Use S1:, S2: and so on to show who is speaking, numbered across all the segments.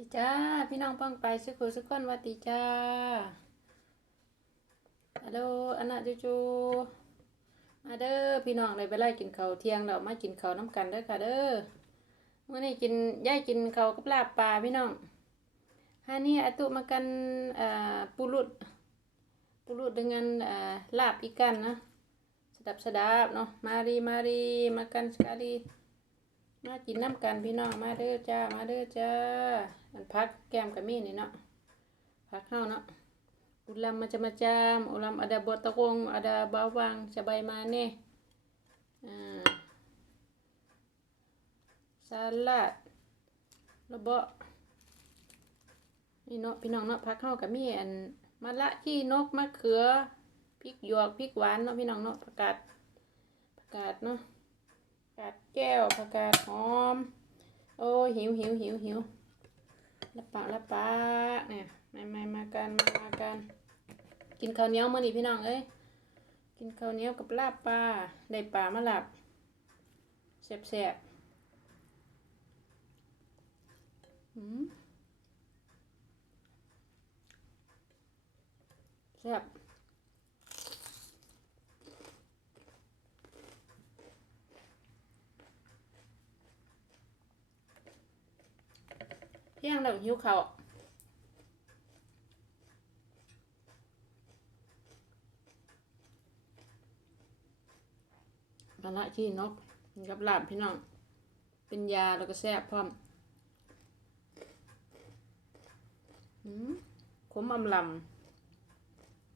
S1: ดีจ้า พี่น้องป้องไปสุขุสุขคนวัดดีจ้าฮัลโหลอันน่ะจูจูมาเด้อพี่น้องเลยไปไล่กินข้าวเที่ยงแล้วมากินข้าวน้ำกันเด้อค่ะเด้อเมื่อนี้กินย่ายกินข้าวกับลาบปลาพี่น้องฮานี่อาตุมากันปูรุดปูรุด dengan อ่าลาบอีกันนะสดับสดับเนาะมารีมารีมากันสกาลีมากินน้ำกันพี่น้องมาเด้อจ้า มาเด้อจ้า อันพักแก้มกับมีนี่เนาะพักเข้าเนาะอุลัม macam-macam ulam ada buat terung ada bawang cabai manis ah salad แล้วบ่นี่เนาะพี่น้องเนาะพักเข้ากับมีอันมะละขี้นกมะเขือพริกหยวกพริกหวานเนาะพี่น้องเนาะผักกาดผักกาดเนาะผักกาดแก้วผักกาดหอม โอ้หิวหิวหิวหิว ละปากละปาเนี่ยมามามากันมามากัน กินข้าวเหนียวมื่อนี้พี่น้องเอ้ยกินข้าวเหนียวกับลาบปลาได้ปลามาหลับแสบแสบอืมแสบ เที่ยงแล้วหิวข้าวมะละขี้นกกับลาบพี่น้อง เป็นยาแล้วก็แซ่บพร้อมอืมขมอำล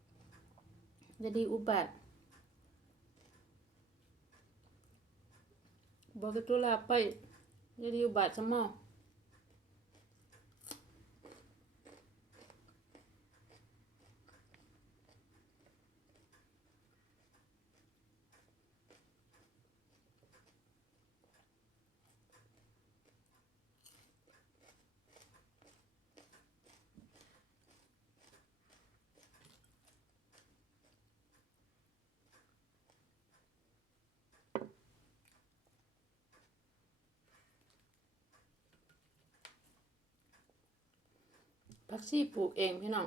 S1: ำจะดีอุบัติบอกกับตัวลาไปจะดีอุบัติสมอง ผักชีปลูกเองพี่น้อง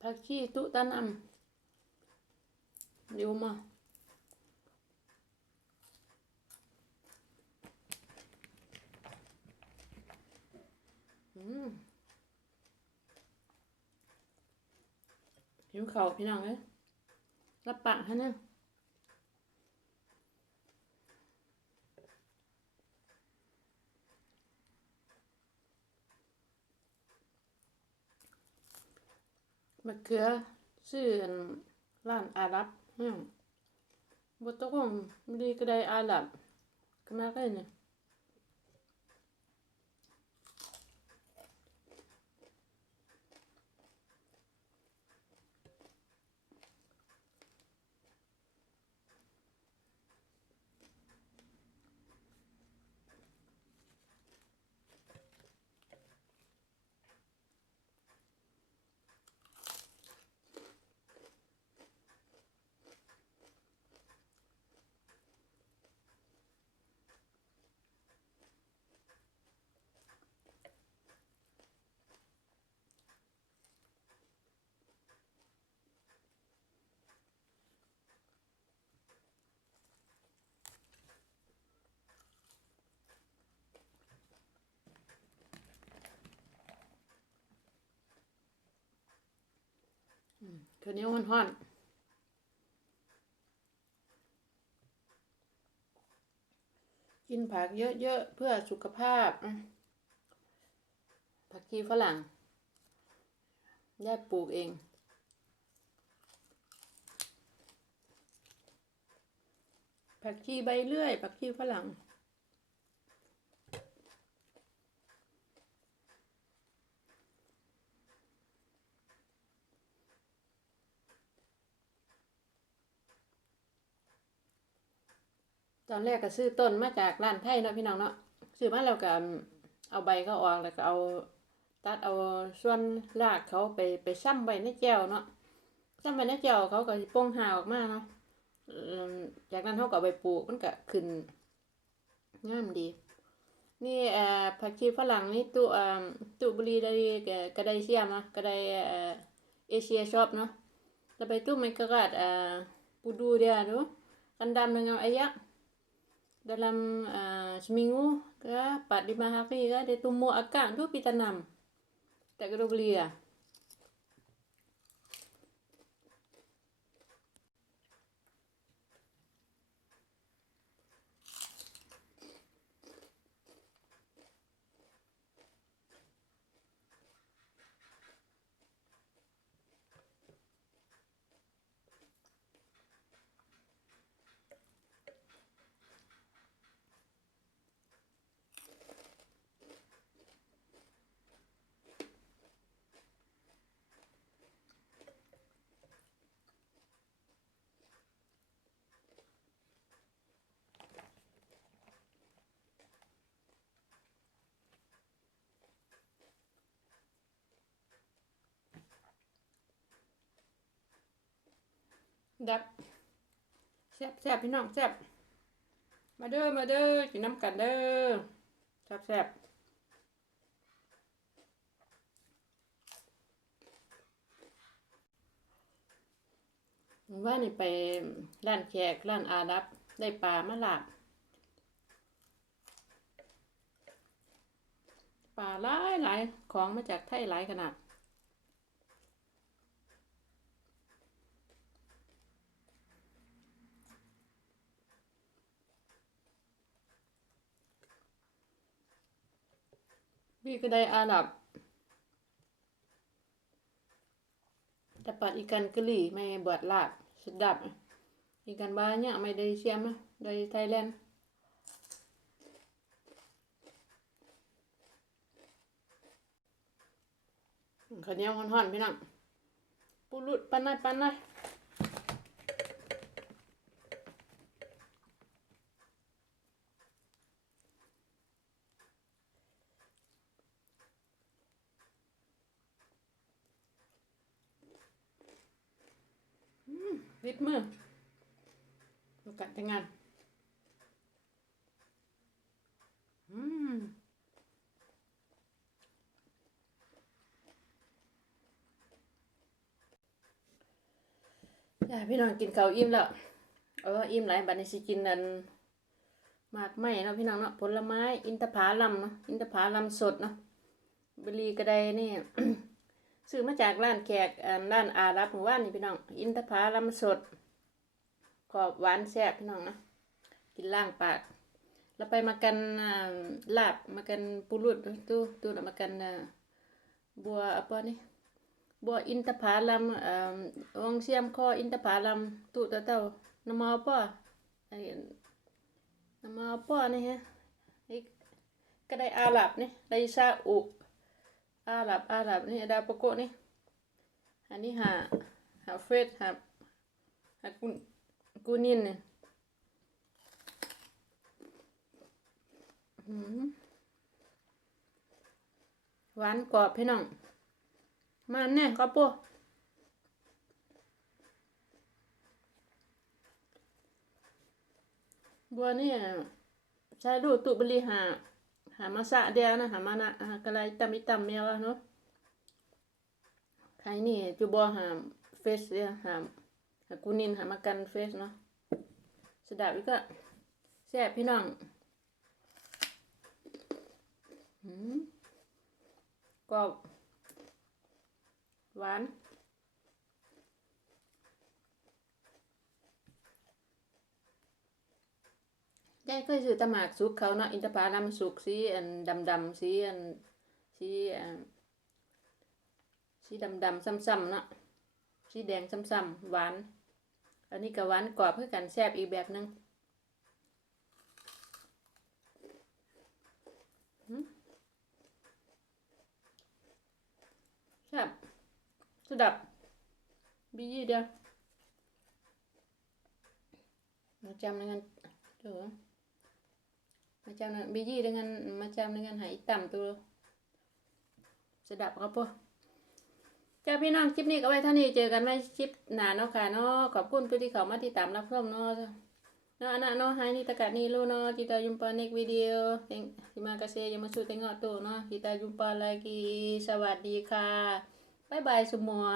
S1: ผักชีตุตะนำเดี๋ยวมาหิวเข้าพี่น้องเอ้ยรับปากฮะเนี่ย มะเขือซื้ออันร้านอาหรับอืมบ่ตกลงม่ได้ก็ได้อาหรับก็มากันเนี่ย ข้าวเหนียวฮ้อนๆ กินผักเยอะๆ เพื่อสุขภาพ ผักชีฝรั่งย่าปลูกเอง ผักชีใบเลื่อย ผักชีฝรั่ง ตอนแรกก็ซื้อต้นมาจากร้านไทยเนาะพี่น้องเนาะซื้อมาแล้วก็เอาใบเขาออกแล้วก็เอาตัดเอาส่วนรากเขาไปไปซ้ำไว้ในแก้วเนาะซ้ำไว้ในแก้วเขาก็โป่งหาออกมาเนาะจากนั้นเขาก็ไปปลูกมันก็ขึ้นงามดี นี่เอ่อผักชีฝรั่งนี่ตุอ่าตุบุรี dari ke- kedai siam ah kedai uh, Asia shop no lepas itu mereka kat uh, pudu dia tu rendam dengan air dalam uh, seminggu ke 4 5 hari ke dia tumbuh akak tu pergi tanam. Tak kena beli lah Đập Xẹp xẹp พี่น้องแซ่บมาเด้อมาเด้อกินน้ำกันเด้อแซ่บแซ่บว่านี่ไปร้านแขกร้านอาดับได้ปลามาลาบปลาหลายหลายของมาจากไทยหลายขนาด kedai Arab dapat ikan keli mai buat lap sedap ikan banyak mai dari Siam lah dari Thailand ข้าวเหนีย วิดมือโอกาสแต่งงาน อืมจ้าพี่น้องกินข้าวอิ่มแล้ว เอออิ่มหลายบัดนี้สิกินนั่นหมากไม้เนาะพี่น้องเนาะผลไม้ อินทผลัมเนาะอินทผลัมสดเนาะบรีกระไดนี่ ซื้อมาจากร้านแขกร้านอารับหมู่บ้านนี่พี่น้อง อินทผลัมสดขอบหวานแซ่บพี่น้องนะกินล่างปากเราไปมากันลาบมากันปูรุดตู้ตู้มากันบัวอะไรนี่บัวอินทผลัมองเซียมคออินทผลัมตู้ตะเต้าน้ำมอป้อน้ำมอป้อนี่ฮะไอ้ก็ได้อาลับนี่ได้ซาอุ อาหรับอาหรับนี่ดาปโกนี่อันนี้หาหาเฟสหาหากุนกุนินเนี่ยหวานกรอบพี่น้อง มันเนี่ยกระปุกบัวนี่ใช้ดูตุบริหา หามาสะเดียวนะหามานะกะไรตำมิตำเมียวะเนาะใครนี่จูบัวหามเฟสเดียหาหากูนินหามากันเฟสเนาะสดับอีกก็แซ่บพี่น้องกรอบหวาน ยายเคยซื้อตะหมากสุกเขาเนาะ อินทผลัมสุกสีอันดำดำสีอันสีอันสีดำดำซ้ำๆเนาะ สีแดงซ้ำๆหวาน อันนี้ก็หวานกรอบเพื่อกันแซ่บอีกแบบหนึงแซ่บ Sedap. Biji dia. Macam dengan tu. Macam biji dengan macam dengan hak hitam tu sedap apa pun จ้าพี่น้องคลิปนี้ก็ไว้ท่านี้เจอกันไว้คลิปหนาเนาะค่ะเนาะขอบคุณผู้ที่เขามาติดตามรับชมเนาะเนาะอันนั้นเนาะให้นี่ตะกะนี่ลูเนาะที่ตายุมปานในวิดีโเองที่มากระเซยังมาสู้เตงอตัวเนาะที่ตายุมปาลากีสวัสดีค่ะ บ๊ายบายสมัว